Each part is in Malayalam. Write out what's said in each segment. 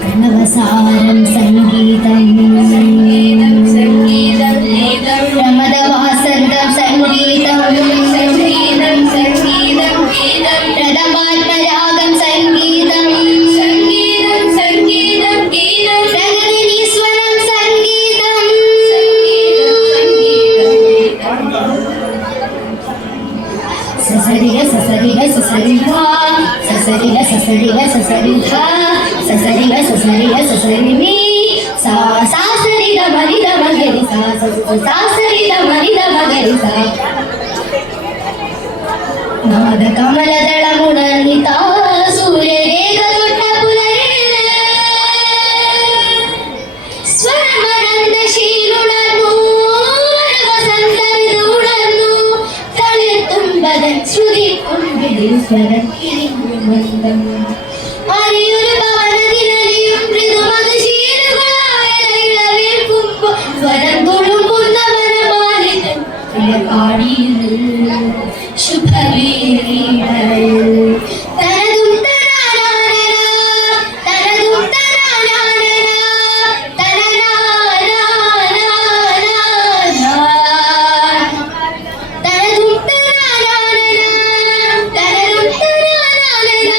പ്രണവസാരം സംഗീതം സംഗീതം സംഗീതം പ്രമദവാസന്തം സംഗീതം സംഗീതം സംഗീതം പ്രഥമാത്മരാഗം സംഗീതം സംഗീതം സംഗീതം ഗീതം പ്രകൃതിസ്വരം സംഗീതം സസരിഗ സസരിഗ സസരിഗ സസരിഗ സസരിഗ സസരിഗ സസരിഗ സസരിഗ സസരിമി സാസരിഗ മരിദ മഗരി സാസരിഗ മരിദ മഗരി സാ നാദ കമലദളമുണർന്നിത സൂര്യരേഖ തൊട്ട പുലരിൽ സ്വരമനന്ദ ശീലുണർന്നു വസന്തമിത് ഉണർന്നു തളിർത്തുമ്പതൻ ശ്രുതി കൊണ്ടിൽ സ്വരം കിളിങ്ങു മന്ദം അറിയൊരു ഭവനത്തിനലിയും മൃദുമധുശീലുകളായ ഇളവേൽക്കുമ്പോൾ സ്വരം തുളുമ്പുന്ന വനമാലിതൻ പാടിയിൽ ശുഭവീരീണയിൽ തനതും തനാനാനന തനതും തനാനാനന തനനാനാനാനാ തനതും തനാനാനന തനതും തനാനാനന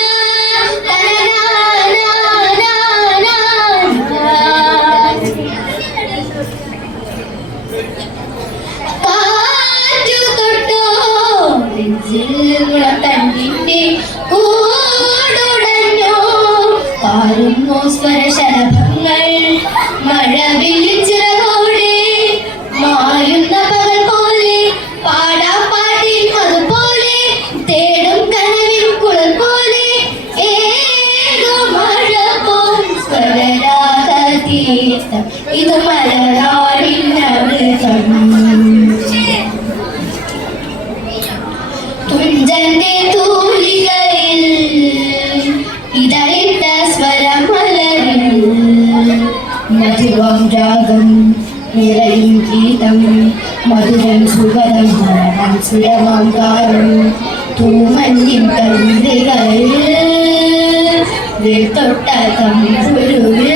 തന്നിന്റെ കൂടുടഞ്ഞോ പാറുന്നു സ്വരശലഭങ്ങൾ മഴവില്ലിച്ചിറകോടെ മായുന്ന പകൽ പോലെ പാടാപ്പാട്ടിൻ അതുപോലെ തേടും കനവിൻ കുളിർ പോലെ ഏതോ മഴ പോൽ സ്വരരാഗതീർത്ഥം ഇത് മലയാളിനമൃതം തുഞ്ചന്റെ തൂലികയിൽ ഇതളിട്ട സ്വരമലരിൽ മധുരം രാഗം നിറയും ഗീതം മധുരം സുഗതം ഹരണം സുരമങ്കാരം തൂമഞ്ഞിൻ തന്ത്രികളിൽ തൊട്ട തമ്പുരുവിൽ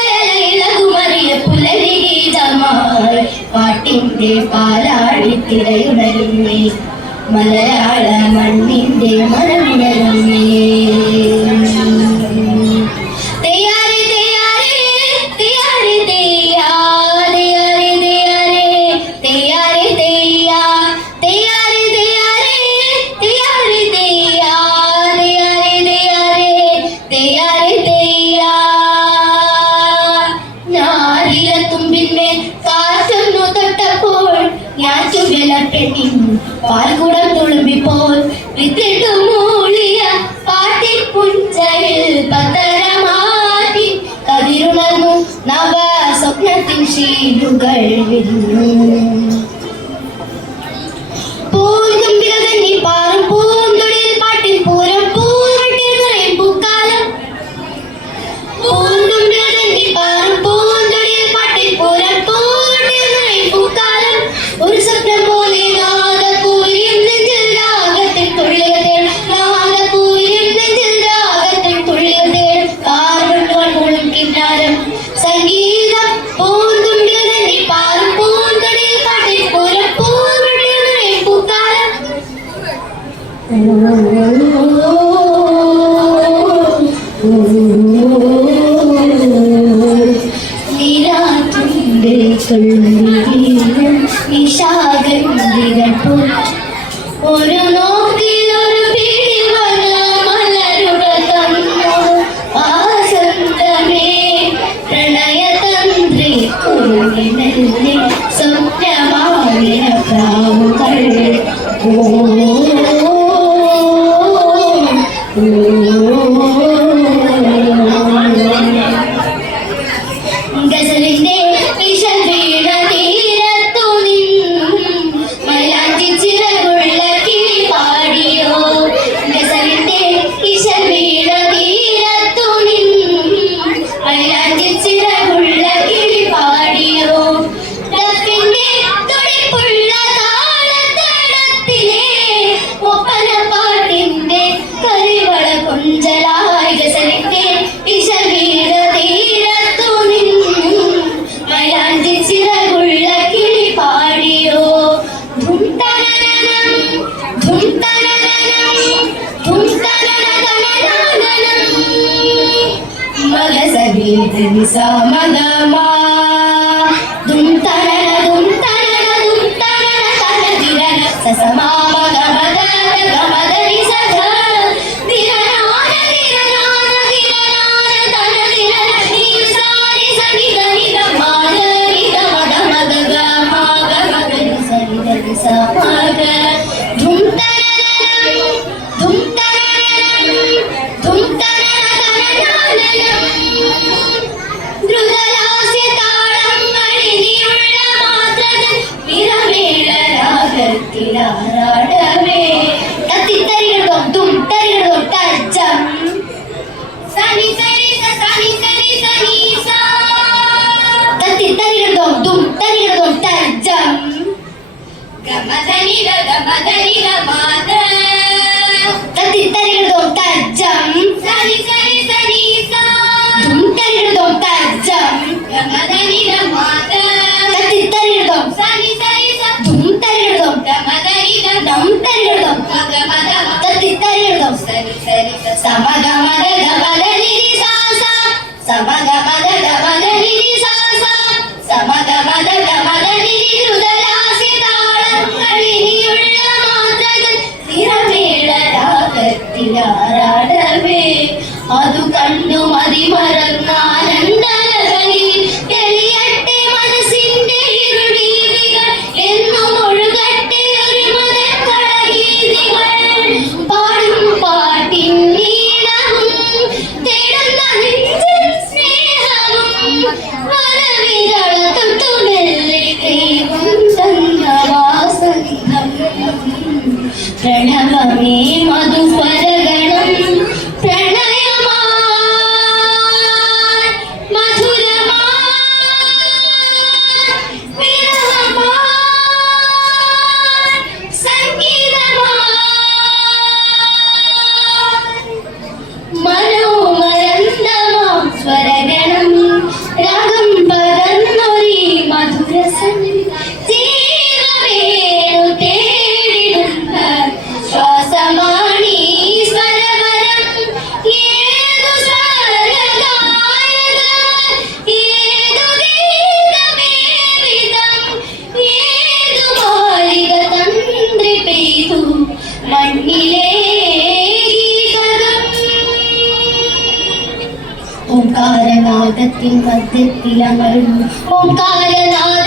സ്വരസുതരയിളകുമറിയ പുലരി ഗീതമായി പാട്ടിന്റെ പാലാടി തിരയുണരുന്നേ മലയാള മണ്ണിന്റെ മരമുണരുന്നേ തെയ്യാറെ തെയ്യാറെ തെയ്യാറെ തെയ്യാറെ തെയ്യാറെ തെയ്യാ തെയ്യാറെ തെയ്യാറെ തെയ്യാറെ തെയ്യാറെ തെയ്യാ ഞാനിലത്തുമ്പിന്മേൽ കാറ്റൊന്നു തൊട്ടപ്പോൾ ഞാൻ ചുവലപ്പെട്ടിൻ പാൽകുടം തുളുമ്പിപ്പോൾ വിത്തിട്ടു മൂളിയ പാട്ടിൻ പുഞ്ചയിൽ പതരമാറ്റി കതിരുണർന്നു നവ സ്വപ്നത്തിൻ ശീലുകൾ വിരിഞ്ഞു പൂന്തുമ്പികൾ തന്നെ പാറും പൂന്തൊടിയിൽ പാട്ടിൻ പൂരം പൂവെട്ടി നിറയും പൂക്കാലം പൂന്തുമ്പികൾ തന്നെ പാറും പൂന്തൊടിയിൽ പാട്ടിൻ പൂരം പൂവെട്ടി നിറയും പൂക്കാലം ഒരു സ്വപ്നം പോലെ നാദപൂരിയും നെഞ്ചിൽ രാഗത്തിൽ തുള്ളിയ തേടും നാദപൂരിയും നെഞ്ചിൽ രാഗത്തിൽ തുള്ളിയ തേടും കാർവണ്ടുകൾ മൂളും കിന്നാരം സംഗീതം പൂന്തുമ്പികൾ തന്നെ പാറും പൂന്തൊടിയിൽ പാട്ടിൻ പൂരം പൂവെട്ടി നിറയും പൂക്കാലം ഒരു നോക്കിൽ ഒരു പിടി മലരുടെ തന്നു ആസന്തമേ പ്രണയതന്ത്രി കുറുകിനെ സ്വപ്നമാവിന പ്രാവുകൾ ഗസലിന്റെ ഇശൽ വീണ തീരത്തു മൈലാഞ്ചി ചിറകുള്ള കിളി പാടിയോ. ഗസലിന്റെ ഇശൽ വീണ തീരത്തു മൈലാഞ്ചി ചിറകുള്ള കിളി പാടിയോ. ദഫിന്റെ തുടിപ്പുള്ള താളത്തടത്തിലെ ഒപ്പനപ്പാട്ടിന്റെ കരിവള കൊഞ്ചലായി. ഗസലിന്റെ ഇശൽ വീണ തീരത്തു മൈലാഞ്ചി ചിറകുള്ള കിളി പാടിയോ. ധും തനനനം ധും തനനനം ധും തനനനനനനം മഗസബീത് നിസാമഗമാ ധും തനന ധും തനന ധും തനന തനദിരന സസമാമഗമദ ഗമദനി സധ ദിരനാന ദിരനാന ദിരനാന തനദിരന നീസാരി സനിദനി ഗമാദനി ഗമദമഗമഗമഗമദനി സനിദനി സമാഗ ധും തനനനം ധും തനനനം ധും തനനനനനം ദ്രുതലാസ്യ താളങ്ങളിനിയുള്ള മാത്രകൾ നിറമേള രാഗത്തിലാറാടവേ. തത്തിത്തരികളും തും തരികളും തജ്ജം സനി സരി സനി സരി സനി സാ തത്തിത്തരികളും തും തരികളും തജ്ജം ഗമദനി ഗമദനി ഗമാദ തത്തിത്തരികളും തജ്ജം സനി സരി സനി സാ ധും തരികളും തജ്ജം ഗമദനി ഗമാദ തത്തിത്തരികളും സനി സരി സ ധും തരികളും ഗമദനി ഗം തരികളും ഗമദ തത്തിത്തരികളും സനി സരി സ സമഗമദ ഗമദനി സാ സാ സമഗമദ ഗമദനി സാ സാ സമഗമദ ഗമദനി ദ്രുതലാസ്യ താളങ്ങളിനിയുള്ള മാത്രകൾ നിറമേള രാഗത്തിലാറാടവേ. അതു കണ്ടു മതിമറന്നാനന്ദലഹരി തെളിയട്ടെ മനസ്സിന്റെ ഇരുവീതികൾ എന്നും ഒഴുകട്ടെ ഒരു മതകളഗീതികൾ. പാടും പാട്ടിൻ നീളവും തേടുന്ന നെഞ്ചിൻ സ്നേഹവും വരവിരള തൊട്ടു മെല്ലെ ദൈവം തന്ന വാസന്തം. പ്രണവമേ മധുസ്വരഗണം പ്രണയമായി മധുരമായി വിരഹമായി സംഗീതമായി മനോമരന്തമാം സ്വരഗണം രാഗം പകർന്നൊരീ മധുരസം ജീവവേണു തേടിടുന്ന ശ്വാസമാണീ സ്വരവരം. ഏതു സ്വരഗായകൻ ഏതു ഗീതമേവിധം ഏതു മാലിക തന്ത്രി പെയ്തു മണ്ണിലേ ഗീതകം. ഓംകാരനാദത്തിൻ മധ്യത്തിലമരും ഓംകാരനാദ